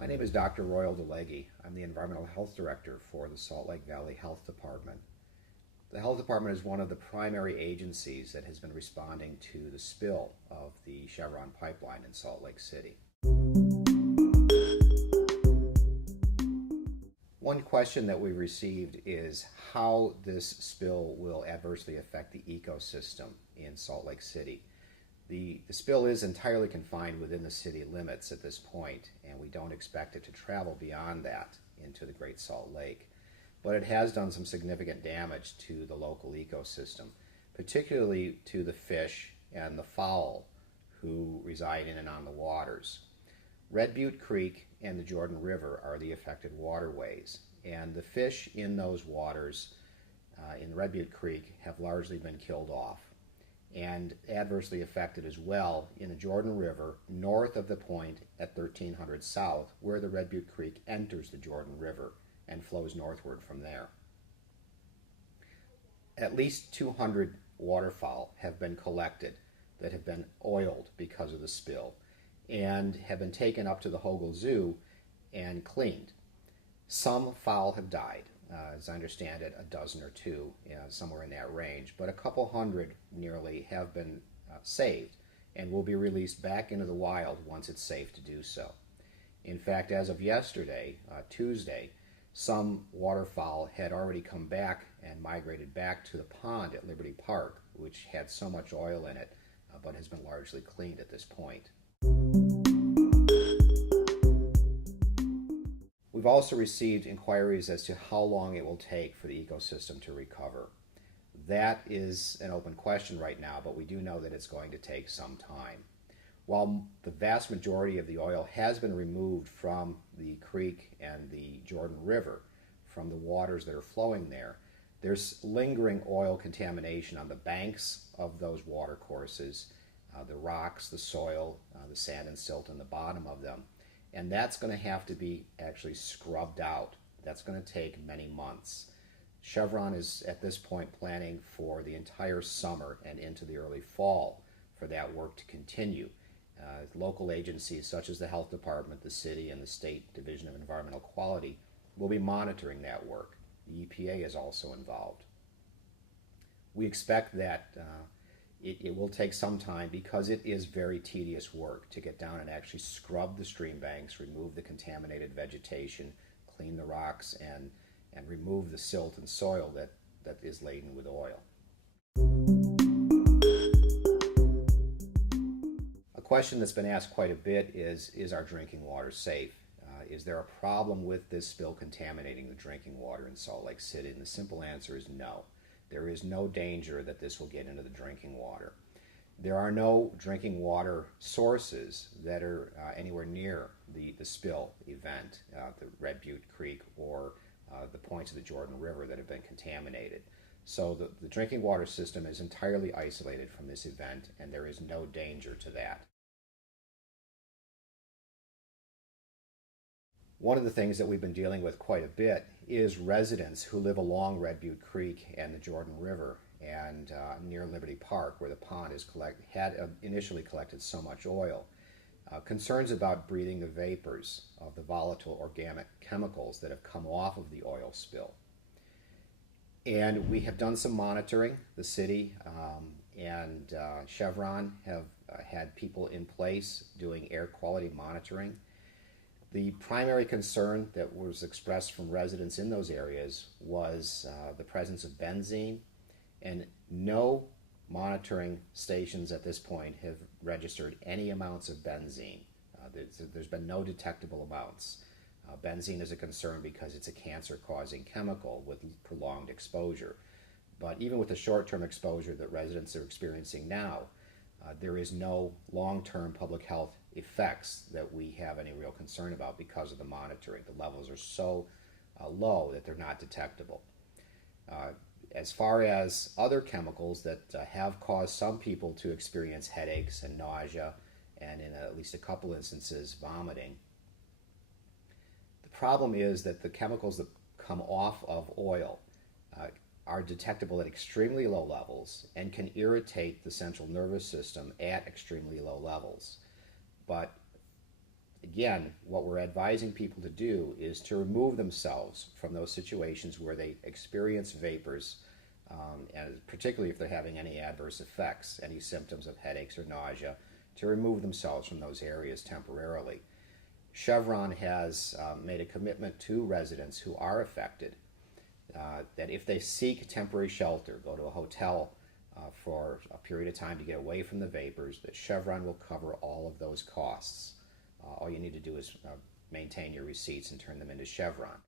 My name is Dr. Royal DeLegge. I'm the Environmental Health Director for the Salt Lake Valley Health Department. The Health Department is one of the primary agencies that has been responding to the spill of the Chevron pipeline in Salt Lake City. One question that we received is how this spill will adversely affect the ecosystem in Salt Lake City. The spill is entirely confined within the city limits at this point, and we don't expect it to travel beyond that into the Great Salt Lake. But it has done some significant damage to the local ecosystem, particularly to the fish and the fowl who reside in and on the waters. Red Butte Creek and the Jordan River are the affected waterways, and the fish in those waters in Red Butte Creek have largely been killed off and adversely affected as well in the Jordan River north of the point at 1300 South, where the Red Butte Creek enters the Jordan River and flows northward from there. At least 200 waterfowl have been collected that have been oiled because of the spill and have been taken up to the Hogle Zoo and cleaned. Some fowl have died. As I understand it, a dozen or two, somewhere in that range, but a couple hundred nearly have been saved and will be released back into the wild once it's safe to do so. In fact, as of yesterday, Tuesday, some waterfowl had already come back and migrated back to the pond at Liberty Park, which had so much oil in it, but has been largely cleaned at this point. We've also received inquiries as to how long it will take for the ecosystem to recover. That is an open question right now, but we do know that it's going to take some time. While the vast majority of the oil has been removed from the creek and the Jordan River, from the waters that are flowing there, there's lingering oil contamination on the banks of those watercourses, the rocks, the soil, the sand and silt in the bottom of them. And that's going to have to be actually scrubbed out. That's going to take many months. Chevron is at this point planning for the entire summer and into the early fall for that work to continue. Local agencies such as the Health Department, the city, and the State Division of Environmental Quality will be monitoring that work. The EPA is also involved. We expect that it will take some time because it is very tedious work to get down and actually scrub the stream banks, remove the contaminated vegetation, clean the rocks, and remove the silt and soil that is laden with oil. A question that's been asked quite a bit is our drinking water safe? Is there a problem with this spill contaminating the drinking water in Salt Lake City? And the simple answer is no. There is no danger that this will get into the drinking water. There are no drinking water sources that are anywhere near the spill event, the Red Butte Creek or the points of the Jordan River that have been contaminated. So the drinking water system is entirely isolated from this event, and there is no danger to that. One of the things that we've been dealing with quite a bit is residents who live along Red Butte Creek and the Jordan River and near Liberty Park, where the pond had initially collected so much oil. Concerns about breathing the vapors of the volatile organic chemicals that have come off of the oil spill. And we have done some monitoring. The city and Chevron have had people in place doing air quality monitoring. The primary concern that was expressed from residents in those areas was the presence of benzene, and no monitoring stations at this point have registered any amounts of benzene. There's been no detectable amounts. Benzene is a concern because it's a cancer-causing chemical with prolonged exposure. But even with the short-term exposure that residents are experiencing now, there is no long-term public health effects that we have any real concern about because of the monitoring. The levels are so low that they're not detectable. As far as other chemicals that have caused some people to experience headaches and nausea, and in at least a couple instances, vomiting, the problem is that the chemicals that come off of oil are detectable at extremely low levels and can irritate the central nervous system at extremely low levels. But Again, what we're advising people to do is to remove themselves from those situations where they experience vapors, and particularly if they're having any adverse effects, any symptoms of headaches or nausea, to remove themselves from those areas temporarily. Chevron has made a commitment to residents who are affected that if they seek temporary shelter, go to a hotel for a period of time to get away from the vapors, that Chevron will cover all of those costs. All you need to do is maintain your receipts and turn them into Chevron.